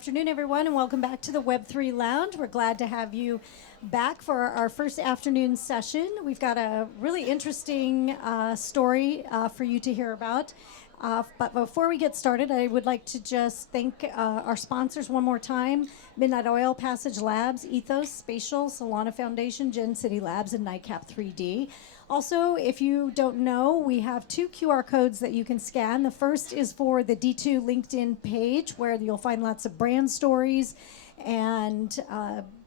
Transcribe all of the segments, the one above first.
afternoon, everyone, and welcome back to the Web3 Lounge. We're glad to have you back for our first afternoon session. We've got a really interesting story for you to hear about. But before we get started, I would like to just thank our sponsors one more time: Midnight Oil, Passage Labs, Ethos, Spatial, Solana Foundation, Gen City Labs, and Nightcap 3D. Also, if you don't know, we have two QR codes that you can scan. The first is for the D2 LinkedIn page, where you'll find lots of brand stories and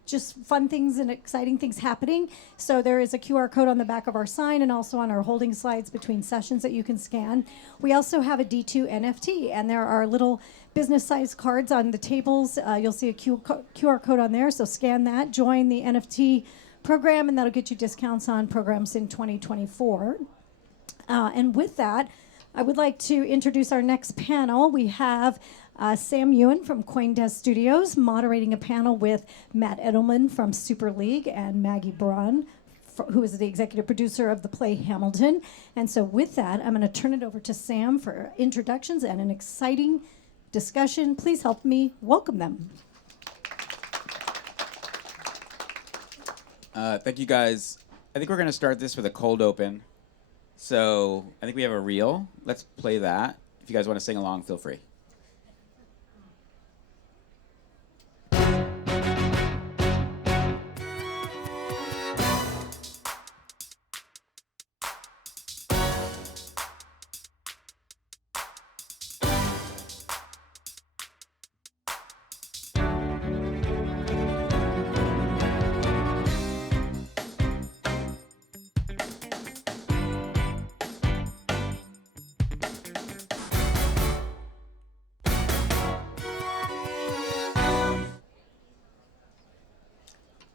just fun things and exciting things happening. So there is a QR code on the back of our sign and also on our holding slides between sessions that you can scan. We also have a D2 NFT, and there are little business-sized cards on the tables. You'll see a QR code on there, so scan that, join the NFT program, and that'll get you discounts on programs in 2024. And with that, I would like to introduce our next panel. We have Sam Ewen from CoinDesk Studios moderating a panel with Matt Edelman from Super League and Maggie Brohn, who is the executive producer of the play Hamilton. And so with that, I'm going to turn it over to Sam for introductions and an exciting discussion. Please help me welcome them. Thank you, guys. I think we're going to start this with a cold open. So I think we have a reel. Let's play that. If you guys want to sing along, feel free.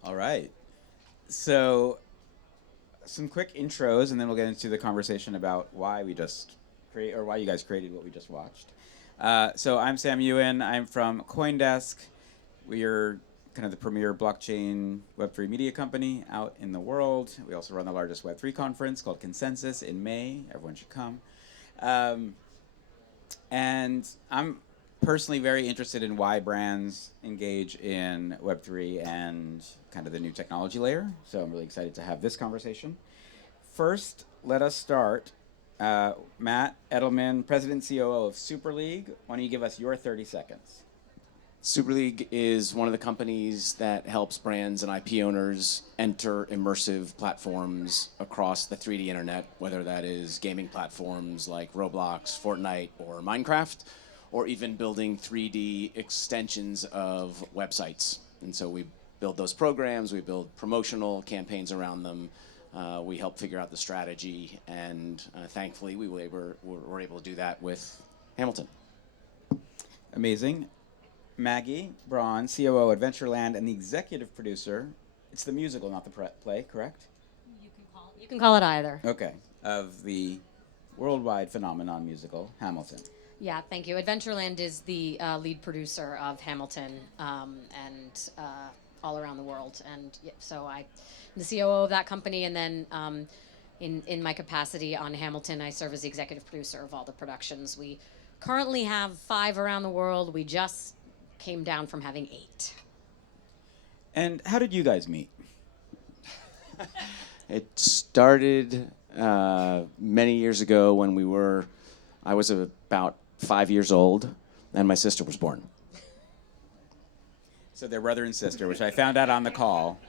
All right. So some quick intros, and then we'll get into the conversation about why we just why you guys created what we just watched. So I'm Sam Ewen. I'm from CoinDesk. We are kind of the premier blockchain Web3 media company out in the world. We also run the largest Web3 conference called Consensus in May. Everyone should come. And I'm personally very interested in why brands engage in Web3 and kind of the new technology layer. So I'm really excited to have this conversation. First, let us start. Matt Edelman, President and COO of Super League. Why don't you give us your 30 seconds? Super League is one of the companies that helps brands and IP owners enter immersive platforms across the 3D internet, whether that is gaming platforms like Roblox, Fortnite, or Minecraft, or even building 3D extensions of websites. And so we build those programs, we build promotional campaigns around them, we help figure out the strategy, and thankfully we were able to do that with Hamilton. Amazing. Maggie Brohn, COO Adventureland, and the executive producer. It's the musical, not the play, correct? You can call it either. Okay. Of the worldwide phenomenon musical, Hamilton. Yeah, thank you. Adventureland is the lead producer of Hamilton and all around the world. And so I'm the COO of that company. And then in my capacity on Hamilton, I serve as the executive producer of all the productions. We currently have 5 around the world. We just came down from having 8. And how did you guys meet? It started many years ago when I was about 5 years old, and my sister was born. So they're brother and sister, which I found out on the call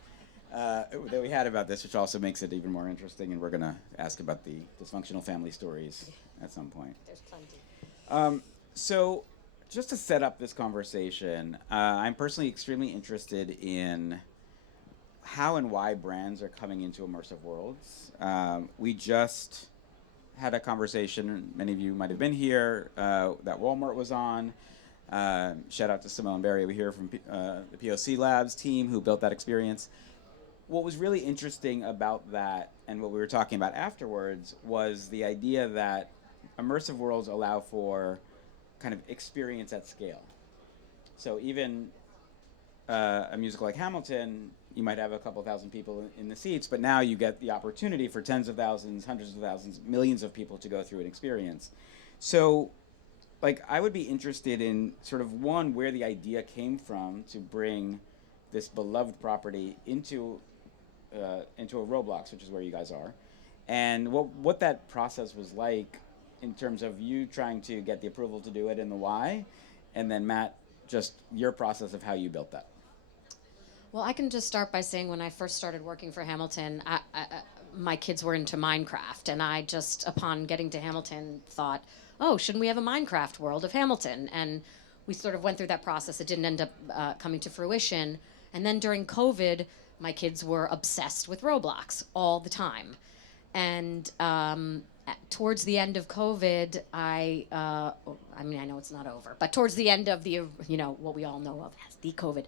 that we had about this, which also makes it even more interesting, and we're going to ask about the dysfunctional family stories at some point. There's plenty. So just to set up this conversation, I'm personally extremely interested in how and why brands are coming into immersive worlds. We just had a conversation, many of you might have been here, that Walmart was on. Shout out to Simone Berry over here from the POC Labs team who built that experience. What was really interesting about that, and what we were talking about afterwards, was the idea that immersive worlds allow for kind of experience at scale. So even a musical like Hamilton, you might have a couple thousand people in the seats, but now you get the opportunity for tens of thousands, hundreds of thousands, millions of people to go through an experience. So like I would be interested in sort of one where the idea came from to bring this beloved property into a Roblox, which is where you guys are, and what that process was like in terms of you trying to get the approval to do it and the why, and then Matt, just your process of how you built that. Well, I can just start by saying when I first started working for Hamilton, my kids were into Minecraft, and I just, upon getting to Hamilton, thought, oh, shouldn't we have a Minecraft world of Hamilton? And we sort of went through that process. It didn't end up coming to fruition. And then during COVID, my kids were obsessed with Roblox all the time. And towards the end of COVID, I mean, I know it's not over, but towards the end of the, what we all know of as the COVID,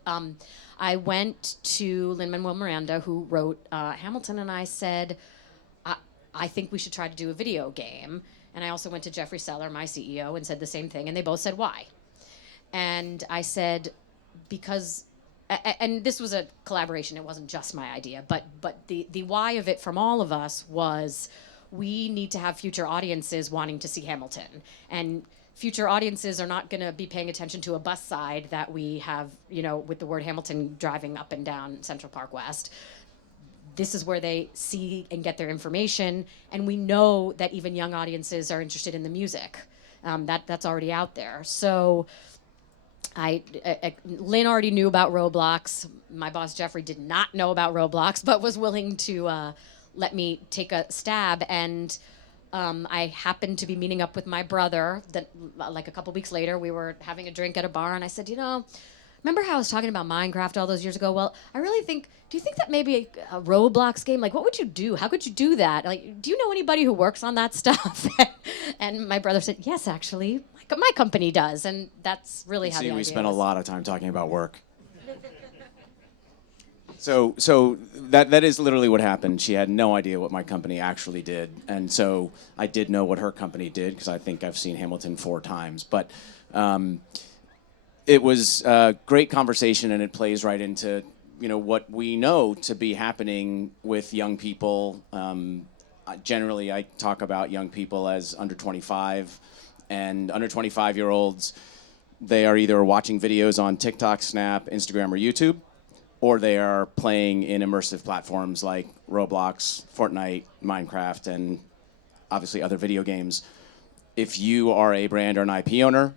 I went to Lin-Manuel Miranda, who wrote Hamilton, and I said, I think we should try to do a video game. And I also went to Jeffrey Seller, my CEO, and said the same thing, and they both said, why? And I said, because, and this was a collaboration, it wasn't just my idea, but the why of it from all of us was, we need to have future audiences wanting to see Hamilton. And future audiences are not going to be paying attention to a bus side that we have, with the word Hamilton driving up and down Central Park West. This is where they see and get their information. And we know that even young audiences are interested in the music. That's already out there. So Lynn already knew about Roblox. My boss, Jeffrey, did not know about Roblox, but was willing to let me take a stab. And I happened to be meeting up with my brother that, like a couple weeks later, we were having a drink at a bar, and I said, remember how I was talking about Minecraft all those years ago? Well, I really think, do you think that maybe a Roblox game, like what would you do? How could you do that? Like, do you know anybody who works on that stuff? And my brother said, yes, actually, my company does. And that's really how the idea we spent was. a lot of time talking about work. So that is literally what happened. She had no idea what my company actually did. And so I did know what her company did, because I think I've seen Hamilton 4 times. But it was a great conversation, and it plays right into what we know to be happening with young people. Generally, I talk about young people as under 25, and under 25-year-olds, they are either watching videos on TikTok, Snap, Instagram, or YouTube, or they are playing in immersive platforms like Roblox, Fortnite, Minecraft, and obviously other video games. If you are a brand or an IP owner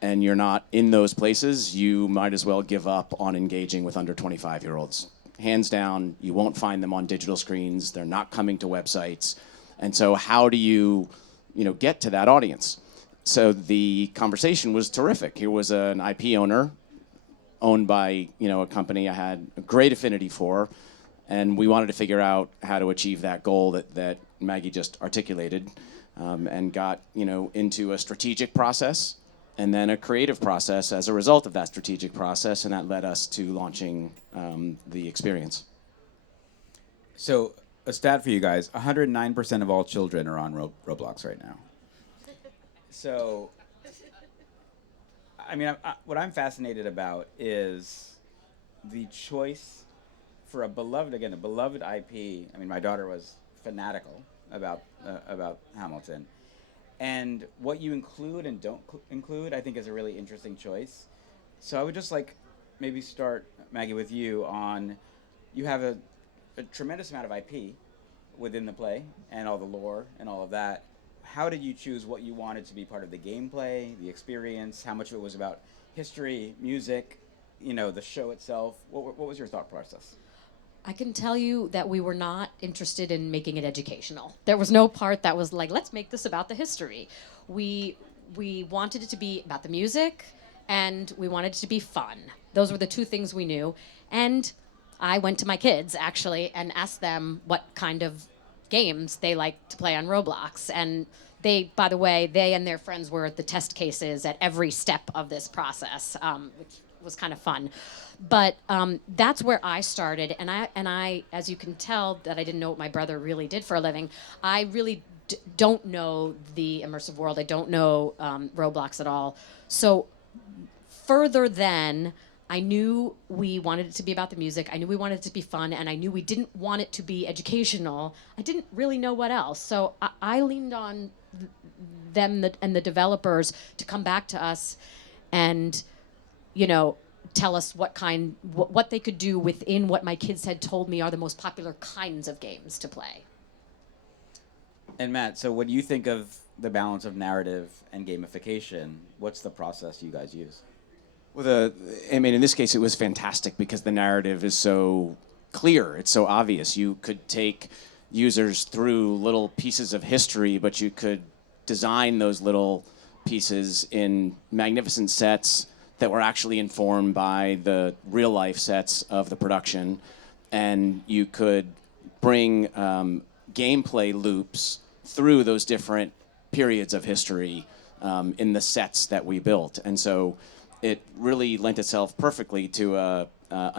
and you're not in those places, you might as well give up on engaging with under 25-year-olds. Hands down, you won't find them on digital screens. They're not coming to websites. And so how do you get to that audience? So the conversation was terrific. Here was an IP owner owned by a company I had a great affinity for, and we wanted to figure out how to achieve that goal that Maggie just articulated, and got into a strategic process and then a creative process as a result of that strategic process, and that led us to launching the experience. So a stat for you guys: 109% of all children are on Roblox right now. So, I mean, what I'm fascinated about is the choice for a beloved IP. I mean, my daughter was fanatical about Hamilton, and what you include and don't include, I think, is a really interesting choice. So I would just like maybe start, Maggie, with you on, you have a tremendous amount of IP within the play and all the lore and all of that. How did you choose what you wanted to be part of the gameplay, the experience? How much of it was about history, music, the show itself? What was your thought process? I can tell you that we were not interested in making it educational. There was no part that was like, let's make this about the history. We wanted it to be about the music, and we wanted it to be fun. Those were the two things we knew. And I went to my kids, actually, and asked them what kind of games they like to play on Roblox. And they, by the way, they and their friends were the test cases at every step of this process, which was kind of fun. But that's where I started. And I, as you can tell, that I didn't know what my brother really did for a living. I really don't know the immersive world. I don't know Roblox at all. So further than, I knew we wanted it to be about the music. I knew we wanted it to be fun, and I knew we didn't want it to be educational. I didn't really know what else. So I leaned on them and the developers to come back to us and, tell us what they could do within what my kids had told me are the most popular kinds of games to play. And Matt, so when you think of the balance of narrative and gamification, what's the process you guys use? Well, in this case, it was fantastic because the narrative is so clear. It's so obvious. You could take users through little pieces of history, but you could design those little pieces in magnificent sets that were actually informed by the real-life sets of the production. And you could bring gameplay loops through those different periods of history in the sets that we built. And so it really lent itself perfectly to a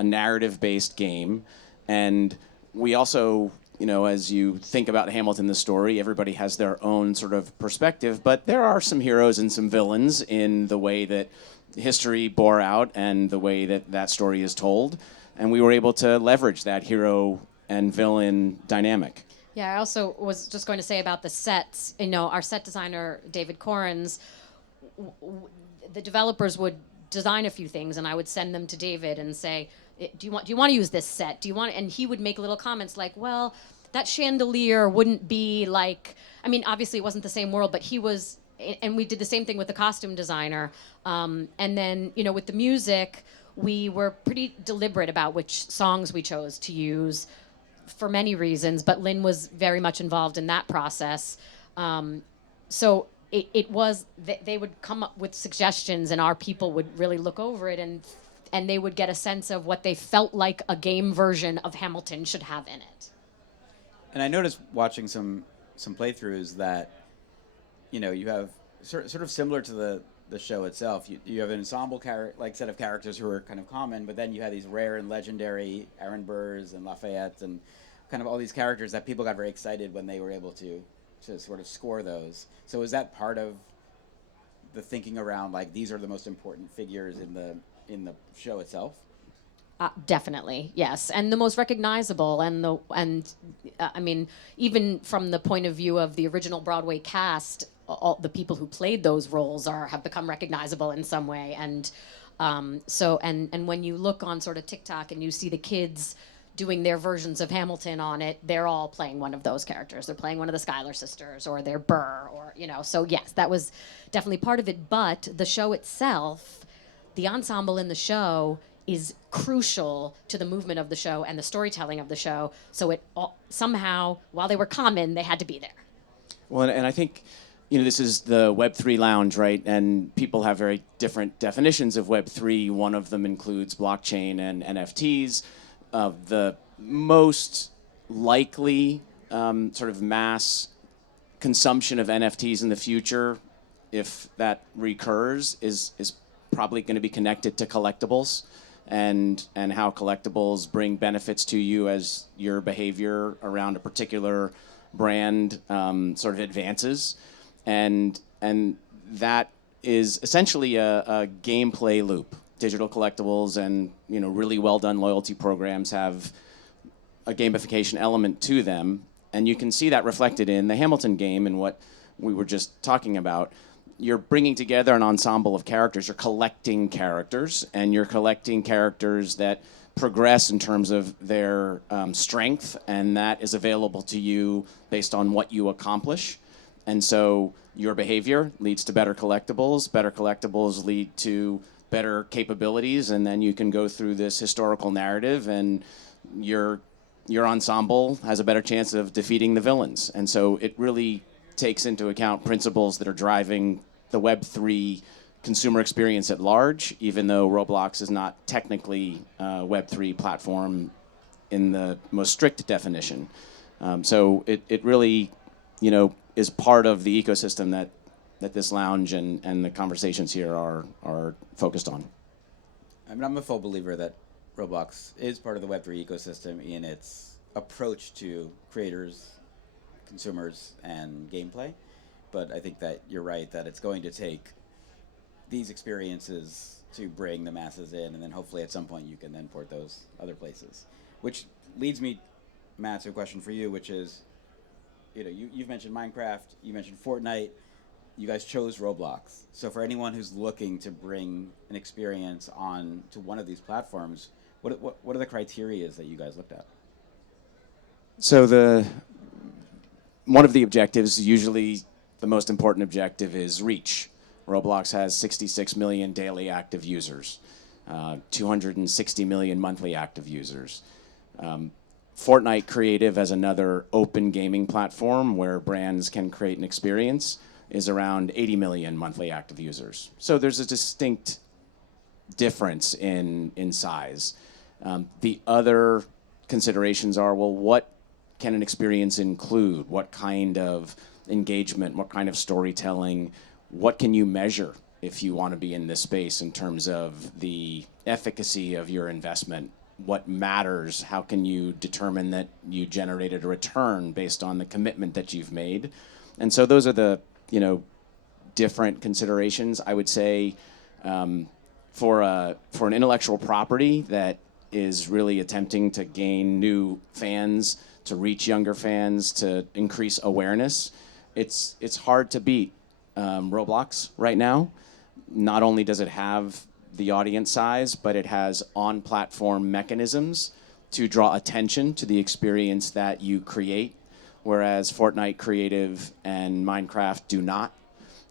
narrative-based game. And we also, as you think about Hamilton, the story, everybody has their own sort of perspective, but there are some heroes and some villains in the way that history bore out and the way that that story is told. And we were able to leverage that hero and villain dynamic. Yeah, I also was just going to say about the sets. Our set designer, David Corrins, the developers would design a few things, and I would send them to David and say, do you want to use this set? Do you want? And he would make little comments like, well, that chandelier wouldn't be like. Obviously it wasn't the same world, but he was. And we did the same thing with the costume designer. And then, with the music, we were pretty deliberate about which songs we chose to use for many reasons, but Lynn was very much involved in that process. So it was, they would come up with suggestions, and our people would really look over it, and they would get a sense of what they felt like a game version of Hamilton should have in it. And I noticed watching some playthroughs that, you have sort of similar to the show itself. You have an ensemble set of characters who are kind of common, but then you had these rare and legendary Aaron Burrs and Lafayette and kind of all these characters that people got very excited when they were able to sort of score those. So is that part of the thinking around like these are the most important figures in the show itself? Definitely, yes, and the most recognizable, even from the point of view of the original Broadway cast, all the people who played those roles have become recognizable in some way, and when you look on sort of TikTok and you see the kids doing their versions of Hamilton on it, they're all playing one of those characters. They're playing one of the Schuyler sisters, or they're Burr, or So yes, that was definitely part of it. But the show itself, the ensemble in the show is crucial to the movement of the show and the storytelling of the show. So it somehow, while they were common, they had to be there. Well, and I think, this is the Web3 lounge, right? And people have very different definitions of Web3. One of them includes blockchain and NFTs. The most likely sort of mass consumption of NFTs in the future, if that recurs, is probably going to be connected to collectibles. And how collectibles bring benefits to you as your behavior around a particular brand sort of advances, and that is essentially a gameplay loop. Digital collectibles and really well done loyalty programs have a gamification element to them, and you can see that reflected in the Hamilton game and what we were just talking about. You're bringing together an ensemble of characters. You're collecting characters, and you're collecting characters that progress in terms of their strength, and that is available to you based on what you accomplish. And so your behavior leads to better collectibles. Better collectibles lead to better capabilities, and then you can go through this historical narrative, and your ensemble has a better chance of defeating the villains. And so it really takes into account principles that are driving the Web3 consumer experience at large, even though Roblox is not technically a Web3 platform in the most strict definition. So it really, is part of the ecosystem that this lounge and the conversations here are focused on. I'm a full believer that Roblox is part of the Web3 ecosystem in its approach to creators, consumers, and gameplay. But I think that you're right that it's going to take these experiences to bring the masses in, and then hopefully at some point you can then port those other places. Which leads me, Matt, to a question for you, which is, you've mentioned Minecraft, you mentioned Fortnite. you guys chose Roblox. So for anyone who's looking to bring an experience on to one of these platforms, what are the criteria that you guys looked at? So one of the objectives, usually the most important objective, is reach. Roblox has 66 million daily active users, 260 million monthly active users. Fortnite Creative, as another open gaming platform where brands can create an experience, is around 80 million monthly active users. So there's a distinct difference in size. The other considerations are, well, what can an experience include? What kind of engagement? What kind of storytelling? What can you measure if you want to be in this space in terms of the efficacy of your investment? What matters? How can you determine that you generated a return based on the commitment that you've made? And so those are the different considerations. I would say for an intellectual property that is really attempting to gain new fans, to reach younger fans, to increase awareness, it's hard to beat Roblox right now. Not only does it have the audience size, but it has on-platform mechanisms to draw attention to the experience that you create, whereas Fortnite Creative and Minecraft do not.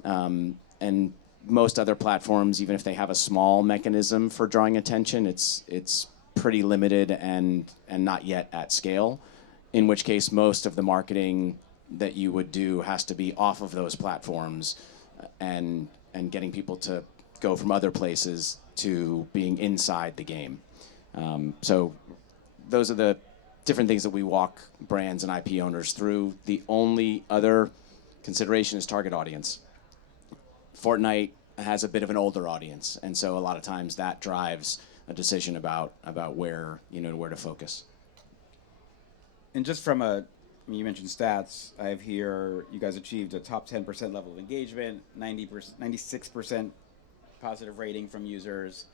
And most other platforms, even if they have a small mechanism for drawing attention, it's pretty limited and not yet at scale, in which case most of the marketing that you would do has to be off of those platforms and getting people to go from other places to being inside the game. So those are the different things that we walk brands and IP owners through. The only other consideration is target audience. Fortnite has a bit of an older audience, and so a lot of times that drives a decision about where to focus. And just from you mentioned stats. I have here you guys achieved a top 10% level of engagement, 96% positive rating from users.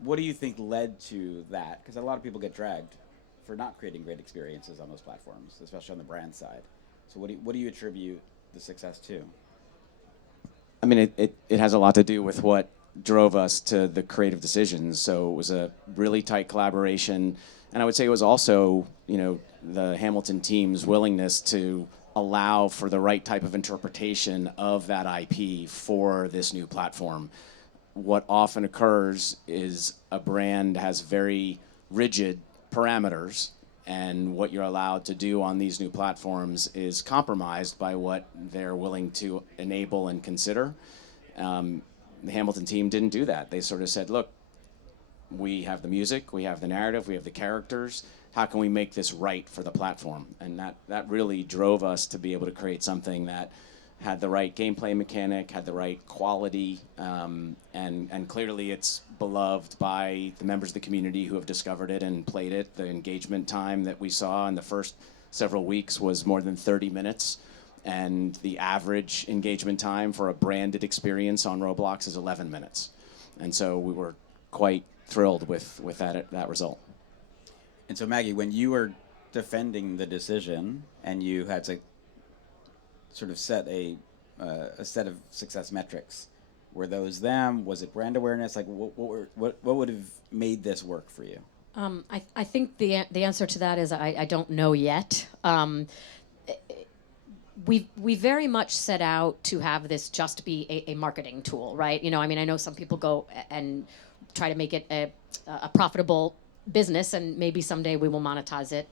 What do you think led to that? Because a lot of people get dragged for not creating great experiences on those platforms, especially on the brand side. So what do you attribute the success to? I mean, it has a lot to do with what drove us to the creative decisions. So it was a really tight collaboration, and I would say it was also, the Hamilton team's willingness to allow for the right type of interpretation of that IP for this new platform. What often occurs is a brand has very rigid parameters, and what you're allowed to do on these new platforms is compromised by what they're willing to enable and consider. The Hamilton team didn't do that. They sort of said, look, we have the music, we have the narrative, we have the characters. How can we make this right for the platform? And that really drove us to be able to create something that had the right gameplay mechanic, had the right quality, and clearly it's beloved by the members of the community who have discovered it and played it. The engagement time that we saw in the first several weeks was more than 30 minutes, and the average engagement time for a branded experience on Roblox is 11 minutes. And so we were quite thrilled with that result. And so, Maggie, when you were defending the decision and you had to sort of set a set of success metrics, were those them? Was it brand awareness? Like, what would have made this work for you? I think the answer to that is I don't know yet. We very much set out to have this just be a marketing tool, right? I know some people go and try to make it a profitable business, and maybe someday we will monetize it.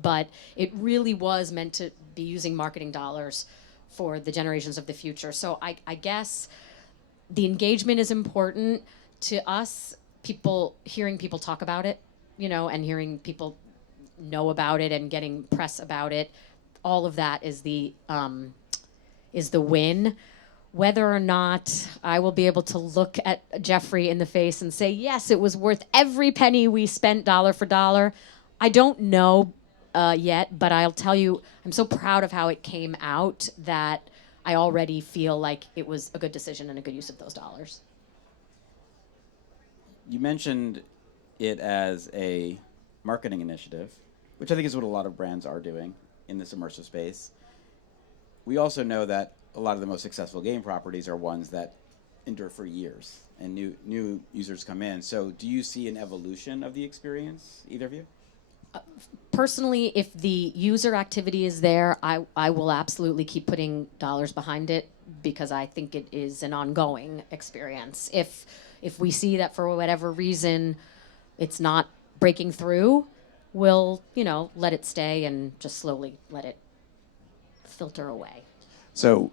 But it really was meant to be using marketing dollars for the generations of the future. So I guess the engagement is important to us. Hearing people talk about it, and hearing people know about it and getting press about it. All of that is the win. Whether or not I will be able to look at Jeffrey in the face and say, yes, it was worth every penny we spent dollar for dollar, I don't know yet, but I'll tell you, I'm so proud of how it came out that I already feel like it was a good decision and a good use of those dollars. You mentioned it as a marketing initiative, which I think is what a lot of brands are doing in this immersive space. we also know that a lot of the most successful game properties are ones that endure for years and new users come in. So do you see an evolution of the experience, either of you? Personally, if the user activity is there, I will absolutely keep putting dollars behind it because I think it is an ongoing experience. If we see that for whatever reason it's not breaking through, we'll, let it stay and just slowly let it filter away. So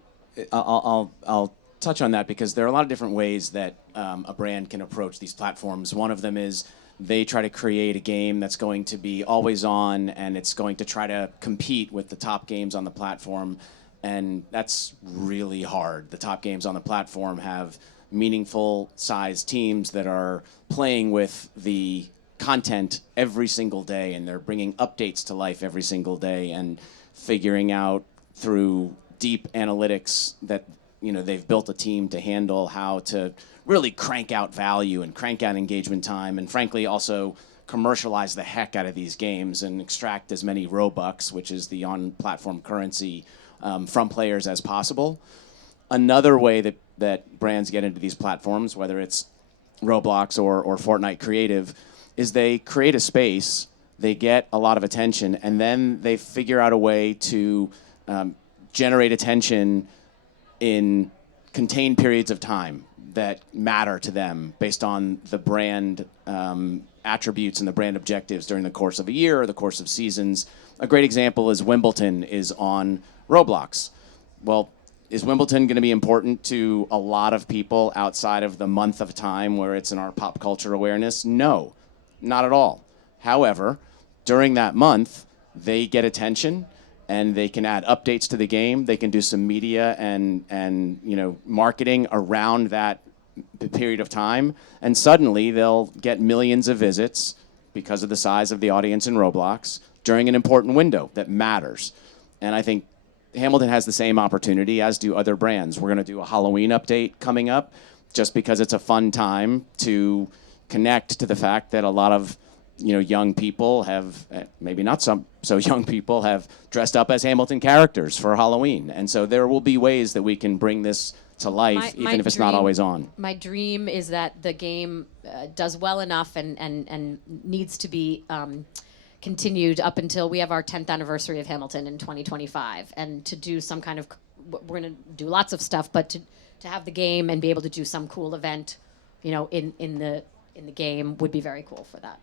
I'll touch on that because there are a lot of different ways that a brand can approach these platforms. One of them is they try to create a game that's going to be always on, and it's going to try to compete with the top games on the platform, and that's really hard. The top games on the platform have meaningful sized teams that are playing with the content every single day, and they're bringing updates to life every single day and figuring out through deep analytics that they've built a team to handle how to really crank out value and crank out engagement time, and frankly also commercialize the heck out of these games and extract as many Robux, which is the on-platform currency, from players as possible. Another way that brands get into these platforms, whether it's Roblox or Fortnite Creative, is they create a space, they get a lot of attention, and then they figure out a way to generate attention in contained periods of time that matter to them based on the brand attributes and the brand objectives during the course of a year or the course of seasons. A great example is Wimbledon is on Roblox. Well, is Wimbledon going to be important to a lot of people outside of the month of time where it's in our pop culture awareness? No, not at all. However, during that month, they get attention, and they can add updates to the game. They can do some media and marketing around that period of time, and suddenly they'll get millions of visits because of the size of the audience in Roblox during an important window that matters. And I think Hamilton has the same opportunity, as do other brands. We're going to do a Halloween update coming up just because it's a fun time to connect to the fact that a lot of young people have, maybe not so young people, have dressed up as Hamilton characters for Halloween. And so there will be ways that we can bring this to life, even if it's not always on. My dream is that the game does well enough and needs to be continued up until we have our 10th anniversary of Hamilton in 2025. And to do some kind of, we're going to do lots of stuff, but to have the game and be able to do some cool event, in the game would be very cool for that.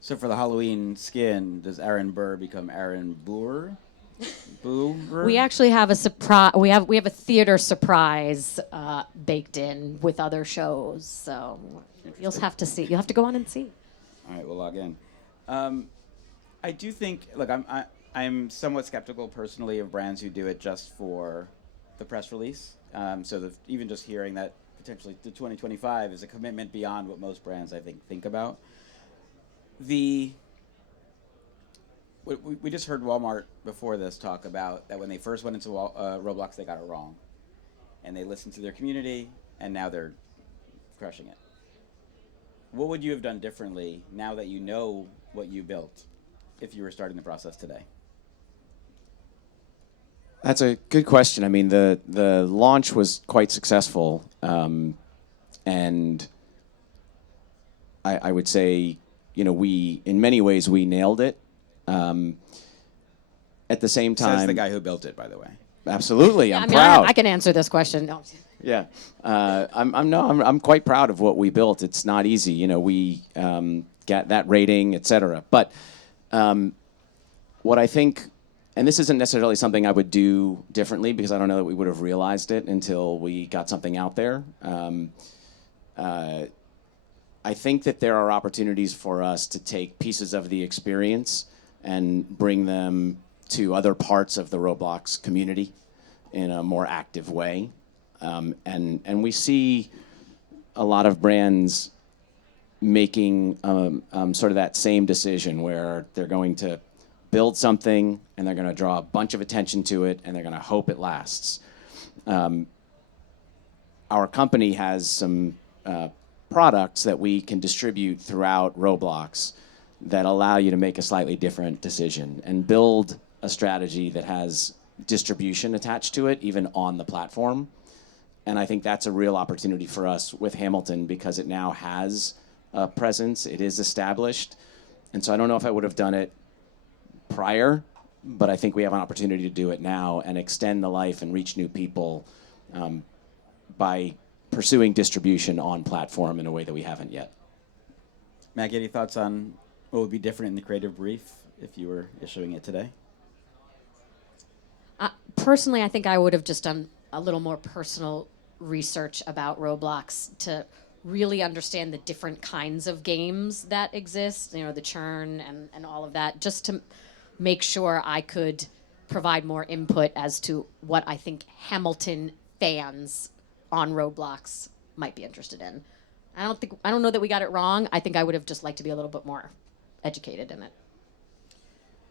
So for the Halloween skin, does Aaron Burr become Aaron Boer? Booer? We actually have a surprise. We have a theater surprise baked in with other shows. So you'll have to see. You'll have to go on and see. All right, we'll log in. I do think. Look, I'm somewhat skeptical personally of brands who do it just for the press release. So even just hearing that potentially the 2025 is a commitment beyond what most brands I think about. We just heard Walmart before this talk about that when they first went into Roblox, they got it wrong. And they listened to their community, and now they're crushing it. What would you have done differently now that you know what you built if you were starting the process today? That's a good question. I mean, the launch was quite successful. And I would say, in many ways, we nailed it. At the same time, says the guy who built it, by the way. Absolutely, I'm proud. I can answer this question. No. Yeah, I'm quite proud of what we built. It's not easy, we get that rating, etc. But what I think, and this isn't necessarily something I would do differently because I don't know that we would have realized it until we got something out there. I think that there are opportunities for us to take pieces of the experience and bring them to other parts of the Roblox community in a more active way. And we see a lot of brands making sort of that same decision where they're going to build something and they're going to draw a bunch of attention to it and they're going to hope it lasts. Our company has some products that we can distribute throughout Roblox that allow you to make a slightly different decision and build a strategy that has distribution attached to it, even on the platform. And I think that's a real opportunity for us with Hamilton because it now has a presence. It is established. And so I don't know if I would have done it prior, but I think we have an opportunity to do it now and extend the life and reach new people by pursuing distribution on platform in a way that we haven't yet. Maggie, any thoughts on what would be different in the creative brief if you were issuing it today? Personally, I think I would have just done a little more personal research about Roblox to really understand the different kinds of games that exist, the churn and all of that, just to make sure I could provide more input as to what I think Hamilton fans on Roblox might be interested in. I don't know that we got it wrong. I think I would have just liked to be a little bit more educated in it.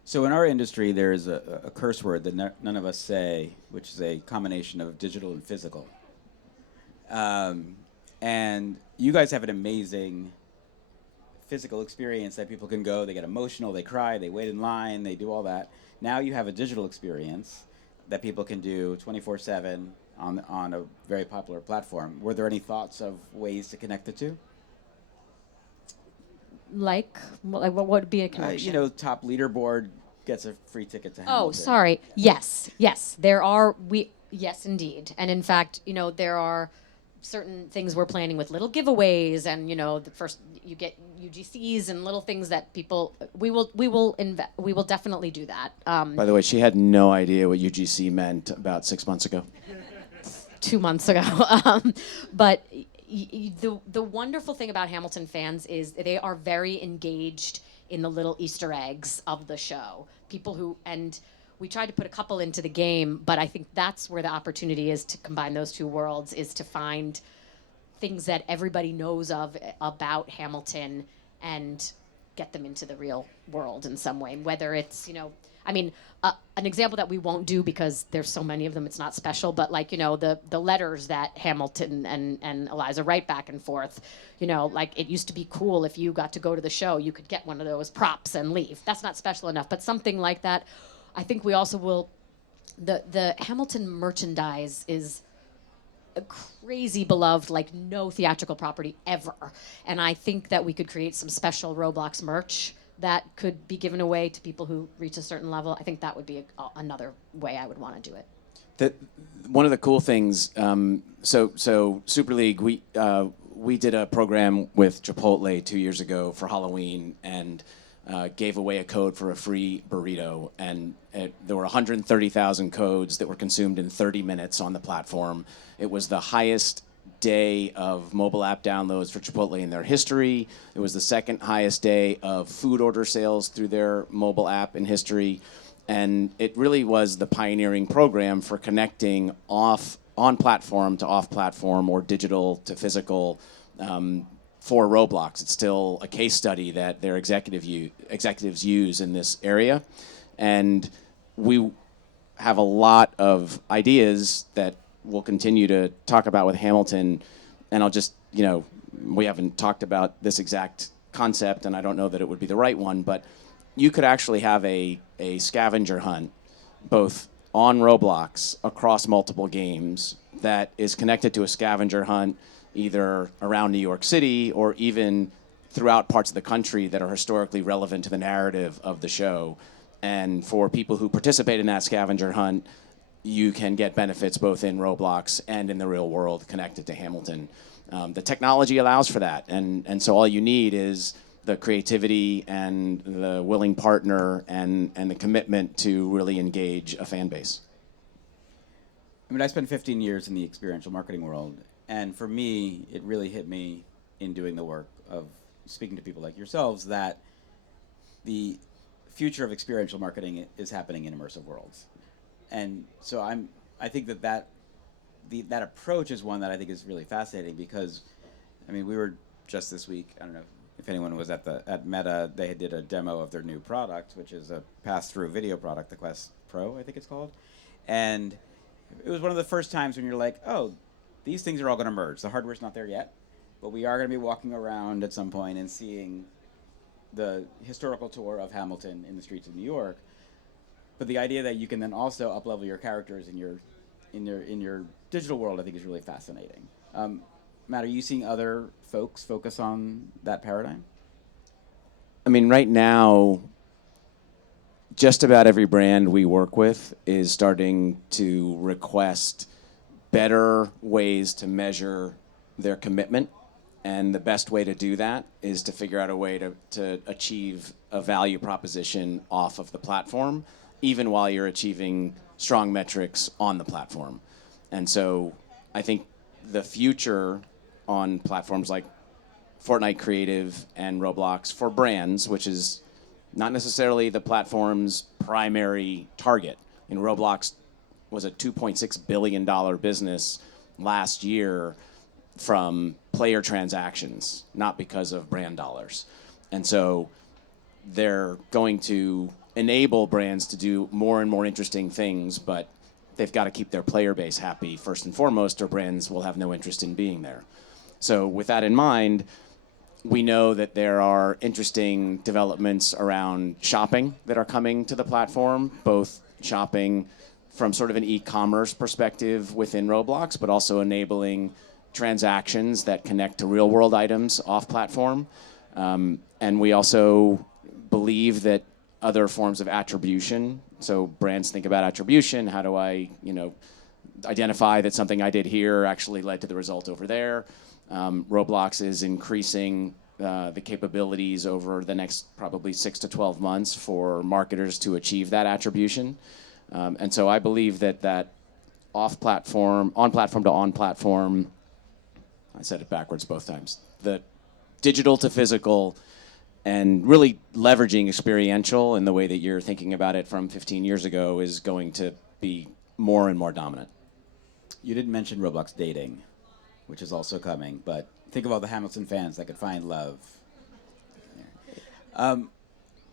So in our industry, there's a curse word that none of us say, which is a combination of digital and physical. And you guys have an amazing physical experience that people can go, they get emotional, they cry, they wait in line, they do all that. Now you have a digital experience that people can do 24/7 on a very popular platform. Were there any thoughts of ways to connect the two? Like what would be a connection? Top leaderboard gets a free ticket to Hamilton. Oh, sorry. Yes. There are yes, indeed. And in fact, there are certain things we're planning with little giveaways and the first you get UGCs and little things that people we will definitely do that. By the way, she had no idea what UGC meant about 6 months ago. 2 months ago. But the wonderful thing about Hamilton fans is they are very engaged in the little Easter eggs of the show. And we tried to put a couple into the game, but I think that's where the opportunity is to combine those two worlds, is to find things that everybody knows about Hamilton and get them into the real world in some way. Whether it's, an example that we won't do because there's so many of them, it's not special, but the letters that Hamilton and Eliza write back and forth, it used to be cool if you got to go to the show, you could get one of those props and leave. That's not special enough, but something like that. I think we also will, the Hamilton merchandise is a crazy beloved, like no theatrical property ever. And I think that we could create some special Roblox merch that could be given away to people who reach a certain level. I think that would be another way I would want to do it. One of the cool things, so Super League, we did a program with Chipotle 2 years ago for Halloween and gave away a code for a free burrito, and there were 130,000 codes that were consumed in 30 minutes on the platform. It was the highest day of mobile app downloads for Chipotle in their history. It was the second highest day of food order sales through their mobile app in history. And it really was the pioneering program for connecting on platform to off platform or digital to physical for Roblox. It's still a case study that their executives use in this area. And we have a lot of ideas that we'll continue to talk about with Hamilton. And I'll just, we haven't talked about this exact concept, and I don't know that it would be the right one, but you could actually have a scavenger hunt, both on Roblox across multiple games, that is connected to a scavenger hunt either around New York City or even throughout parts of the country that are historically relevant to the narrative of the show. And for people who participate in that scavenger hunt, you can get benefits both in Roblox and in the real world connected to Hamilton. The technology allows for that, and so all you need is the creativity and the willing partner and the commitment to really engage a fan base. I spent 15 years in the experiential marketing world, and for me, it really hit me in doing the work of speaking to people like yourselves that the future of experiential marketing is happening in immersive worlds. And so I think that approach is one that I think is really fascinating because, we were just this week, I don't know if anyone was at Meta, they did a demo of their new product, which is a pass-through video product, the Quest Pro, I think it's called. And it was one of the first times when you're like, oh, these things are all going to merge. The hardware's not there yet, but we are going to be walking around at some point and seeing the historical tour of Hamilton in the streets of New York. but the idea that you can then also up-level your characters in your digital world, I think, is really fascinating. Matt, are you seeing other folks focus on that paradigm? I mean, right now, just about every brand we work with is starting to request better ways to measure their commitment. And the best way to do that is to figure out a way to achieve a value proposition off of the platform, even while you're achieving strong metrics on the platform. And so I think the future on platforms like Fortnite Creative and Roblox for brands, which is not necessarily the platform's primary target. And Roblox was a $2.6 billion business last year from player transactions, not because of brand dollars. And so they're going to enable brands to do more and more interesting things, but they've got to keep their player base happy first and foremost, or brands will have no interest in being there. So with that in mind, we know that there are interesting developments around shopping that are coming to the platform, both shopping from sort of an e-commerce perspective within Roblox, but also enabling transactions that connect to real-world items off-platform. And we also believe that other forms of attribution, so brands think about attribution, how do I, identify that something I did here actually led to the result over there. Roblox is increasing the capabilities over the next probably 6 to 12 months for marketers to achieve that attribution. And so I believe that off-platform, on-platform to on-platform, I said it backwards both times, the digital to physical, and really leveraging experiential in the way that you're thinking about it from 15 years ago is going to be more and more dominant. You didn't mention Roblox dating, which is also coming, but think of all the Hamilton fans that could find love. Yeah.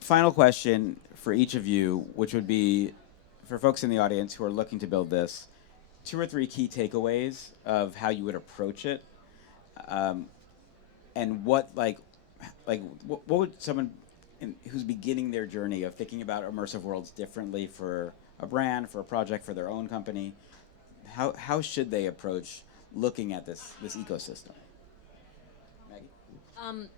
Final question for each of you, which would be for folks in the audience who are looking to build this, 2 or 3 key takeaways of how you would approach it, and what would someone who's beginning their journey of thinking about immersive worlds differently for a brand, for a project, for their own company, how should they approach looking at this ecosystem? Maggie?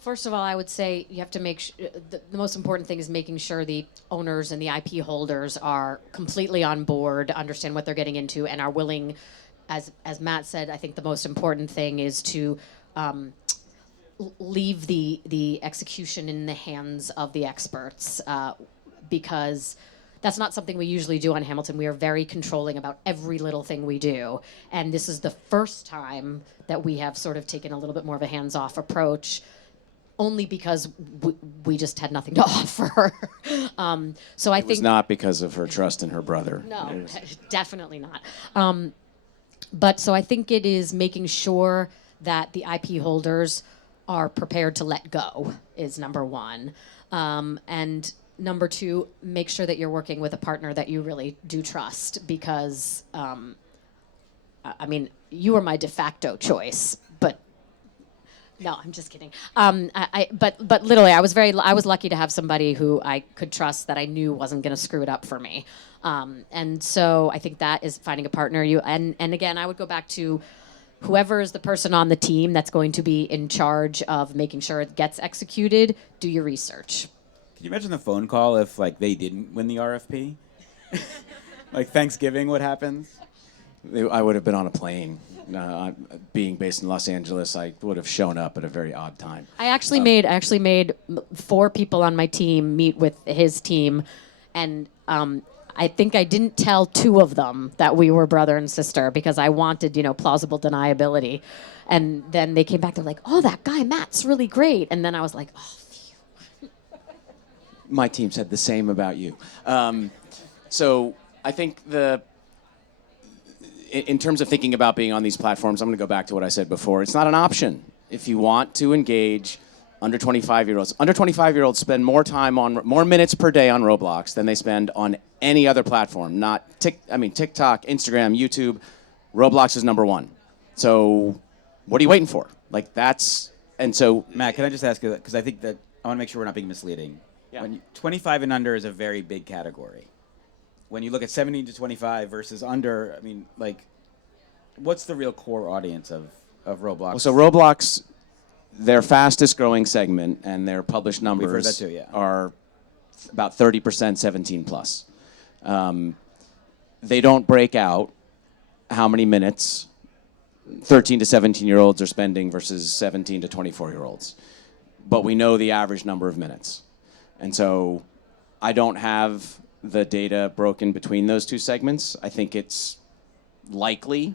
First of all, I would say you have to make the most important thing is making sure the owners and the IP holders are completely on board, understand what they're getting into, and are willing, as Matt said, I think the most important thing is to leave the execution in the hands of the experts, because that's not something we usually do on Hamilton. We are very controlling about every little thing we do. And this is the first time that we have sort of taken a little bit more of a hands-off approach, only because we just had nothing to offer. So I think it was not because of her trust in her brother. No, definitely not. But so I think it is making sure that the IP holders are prepared to let go is number one. And number two, make sure that you're working with a partner that you really do trust, because, I mean, you are my de facto choice, but no, I'm just kidding. But literally, I was lucky to have somebody who I could trust that I knew wasn't going to screw it up for me. And so I think that is finding a partner. And again, I would go back to whoever is the person on the team that's going to be in charge of making sure it gets executed. Do your research. Can you imagine the phone call if they didn't win the RFP? Like Thanksgiving, what happens? I would have been on a plane. Being based in Los Angeles, I would have shown up at a very odd time. I actually made 4 people on my team meet with his team, and I think I didn't tell 2 of them that we were brother and sister because I wanted, plausible deniability. And then they came back, they're like, "Oh, that guy Matt's really great." And then I was like, "Oh, phew." My team said the same about you. So I think in terms of thinking about being on these platforms, I'm going to go back to what I said before. It's not an option. If you want to engage under 25-year-olds, under 25-year-olds spend more minutes per day on Roblox than they spend on any other platform. TikTok, Instagram, YouTube. Roblox is number 1. So what are you waiting for? And so Matt, can I just ask you that? Because I think that I want to make sure we're not being misleading. Yeah. 25 and under is a very big category. When you look at 17 to 25 versus under, I mean, like, what's the real core audience of Roblox? Well, so Roblox, their fastest growing segment and their published numbers heard that too, yeah. are about 30% 17 plus. They don't break out how many minutes 13 to 17-year-olds are spending versus 17 to 24-year-olds. But we know the average number of minutes. And so I don't have the data broken between those two segments. I think it's likely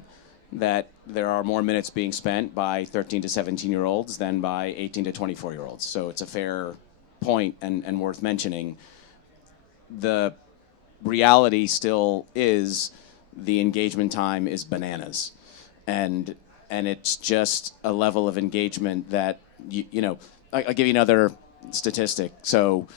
that there are more minutes being spent by 13 to 17-year-olds than by 18 to 24-year-olds. So it's a fair point and worth mentioning. The reality still is the engagement time is bananas. And it's just a level of engagement that, I'll give you another statistic. So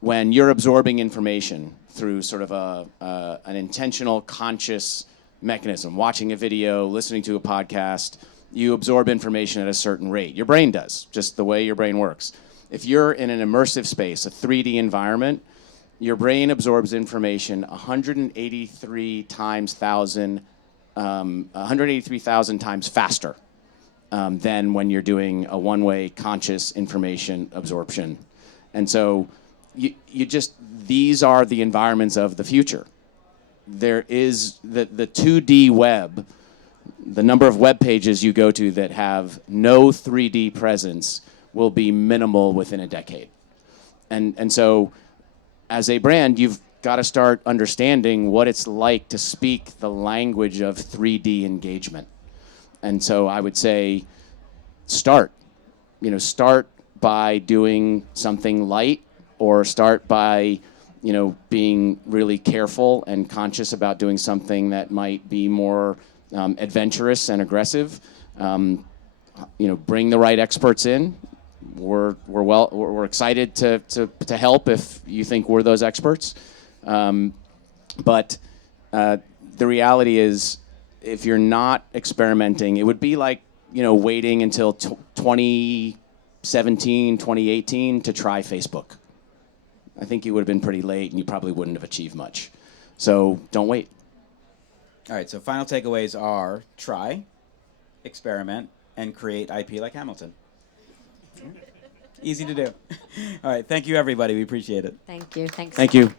when you're absorbing information through sort of an intentional, conscious mechanism, watching a video, listening to a podcast, you absorb information at a certain rate. Your brain does, just the way your brain works. If you're in an immersive space, a 3D environment, your brain absorbs information 183,000 times faster than when you're doing a one-way conscious information absorption. And so these are the environments of the future. There is the 2D web, the number of web pages you go to that have no 3D presence will be minimal within a decade. And so as a brand, you've got to start understanding what it's like to speak the language of 3D engagement. And so I would say start by doing something light, or start by being really careful and conscious about doing something that might be more adventurous and aggressive. Bring the right experts in. We're excited to help if you think we're those experts. But the reality is, if you're not experimenting, it would be like waiting until 2017, 2018 to try Facebook. I think you would have been pretty late, and you probably wouldn't have achieved much. So don't wait. All right, so final takeaways are try, experiment, and create IP like Hamilton. Easy to do. All right, thank you, everybody. We appreciate it. Thank you. Thanks. Thank you.